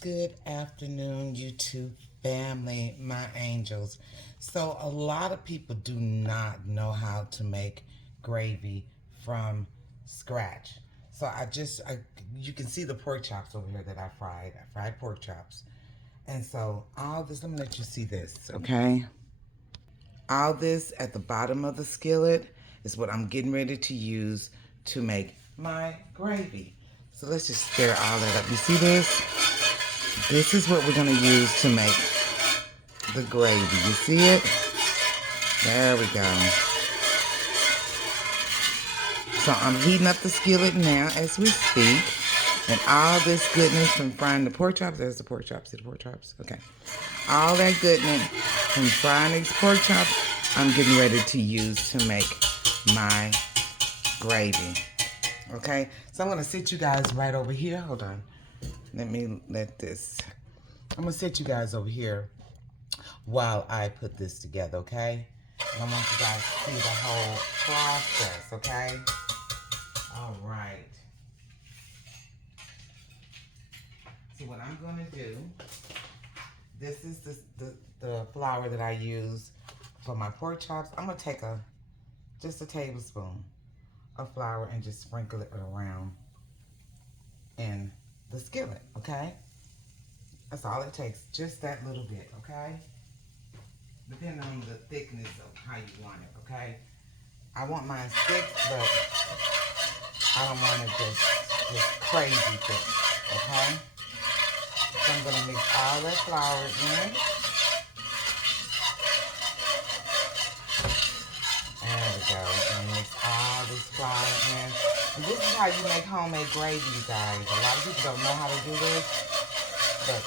Good afternoon, YouTube family, my angels. So, a lot of people do not know how to make gravy from scratch. So, you can see the pork chops over here that I fried. I fried pork chops. And so, all this, let me let you see this, okay? All this at the bottom of the skillet is what I'm getting ready to use to make my gravy. So, let's just stir all that up. You see this? This is what we're going to use to make the gravy. You see it? There we go. So I'm heating up the skillet now as we speak. And all this goodness from frying the pork chops. There's the pork chops. See the pork chops? Okay. All that goodness from frying these pork chops, I'm getting ready to use to make my gravy. Okay? So I'm going to sit you guys right over here. Hold on. I'm going to sit you guys over here while I put this together, okay? And I want you guys to see the whole process, okay? All right. So what I'm going to do, this is the flour that I use for my pork chops. I'm going to take just a tablespoon of flour and just sprinkle it around in the skillet, okay? That's all it takes, just that little bit, okay? Depending on the thickness of how you want it, okay? I want mine thick, but I don't want it just crazy thick, okay? So I'm gonna mix all that flour in. There we go. And mix all this flour in. And this is how you make homemade gravy, you guys. A lot of people don't know how to do this, but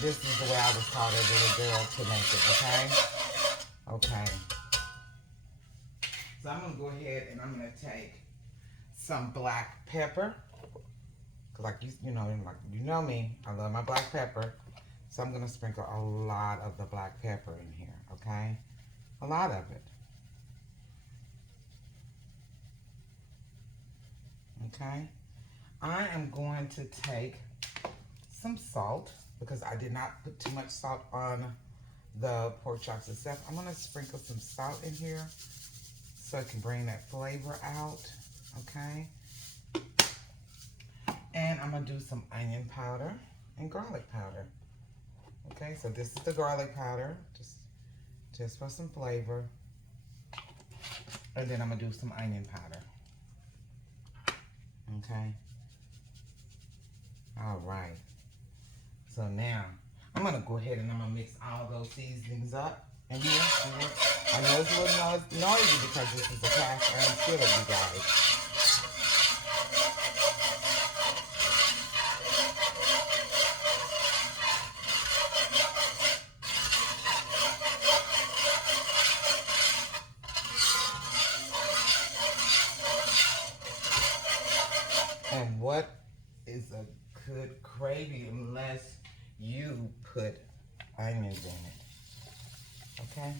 this is the way I was taught as a little girl to make it, okay? Okay. So I'm gonna go ahead and I'm gonna take some black pepper. Cause like you know me, I love my black pepper. So I'm gonna sprinkle a lot of the black pepper in here, okay? A lot of it. Okay? I am going to take some salt because I did not put too much salt on the pork chops itself. I'm gonna sprinkle some salt in here so it can bring that flavor out, okay? And I'm gonna do some onion powder and garlic powder. Okay, so this is the garlic powder, just for some flavor. And then I'm gonna do some onion powder. Okay. All right. So now I'm gonna go ahead and I'm gonna mix all those seasonings up in here. I know it's a little noisy because this is a cast iron skillet, you guys. And what is a good gravy unless you put onions in it? Okay?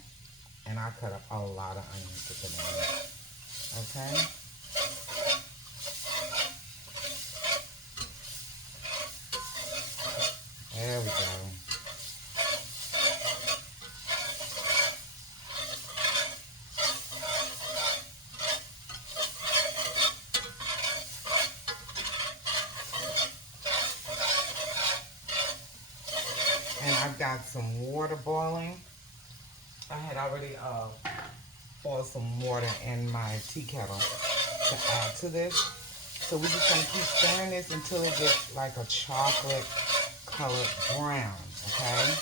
And I cut up a lot of onions to put in it. Okay? There we go. And I've got some water boiling. I had already boiled some water in my tea kettle to add to this. So we're just gonna keep stirring this until it gets like a chocolate colored brown, okay?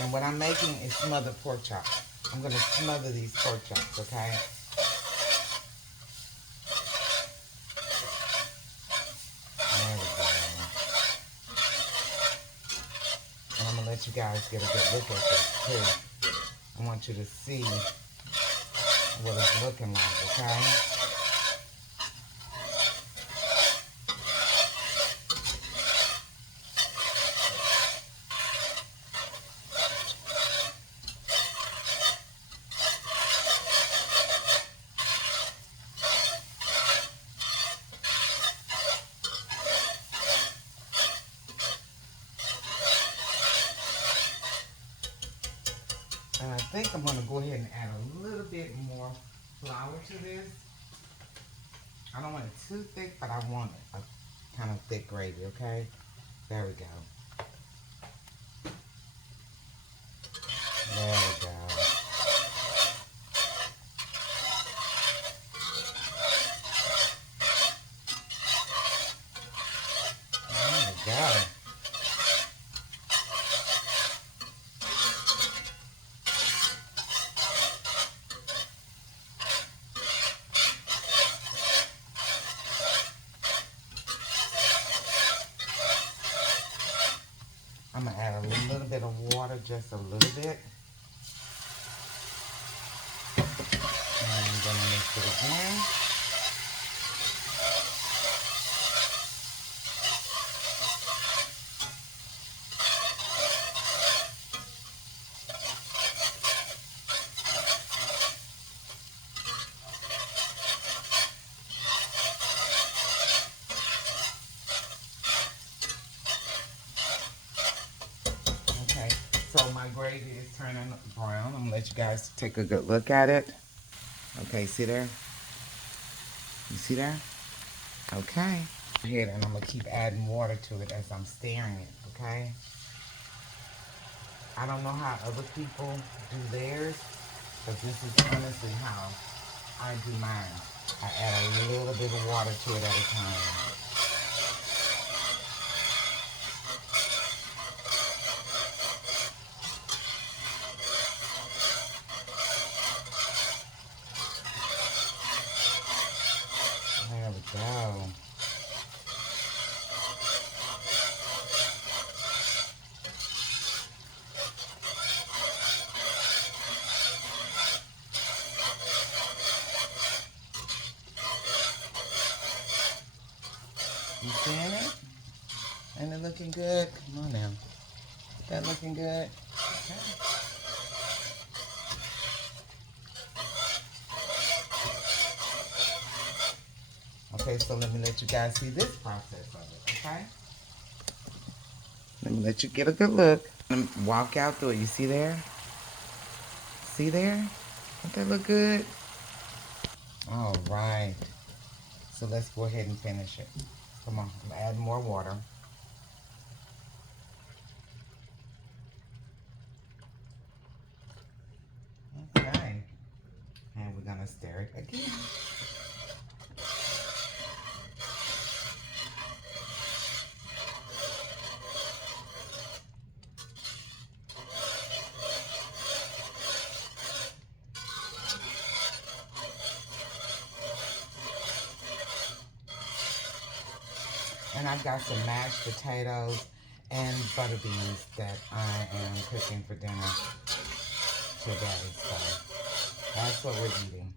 And what I'm making is smothered pork chops. I'm gonna smother these pork chops, okay? There we go. And I'm gonna let you guys get a good look at this too. I want you to see what it's looking like, okay? And I think I'm going to go ahead and add a little bit more flour to this. I don't want it too thick, but I want a kind of thick gravy, okay? There we go. There we go. There we go. I'm going to add a little bit of water, just a little bit. And I'm going to mix it again. Okay, so my gravy is turning brown. I'm going to let you guys take a good look at it. Okay, see there? You see there? Okay. Go ahead, and I'm going to keep adding water to it as I'm stirring it, okay? I don't know how other people do theirs, but this is honestly how I do mine. I add a little bit of water to it at a time. There we go. You seeing it? Ain't it looking good? Come on now. Is that looking good? Okay. Okay, so let me let you guys see this process of it, okay? Let me let you get a good look. Walk out through it. You see there? See there? Don't that look good? All right. So let's go ahead and finish it. Come on, add more water. Okay. And we're gonna stir it again. And I've got some mashed potatoes and butter beans that I am cooking for dinner today. So that's what we're eating.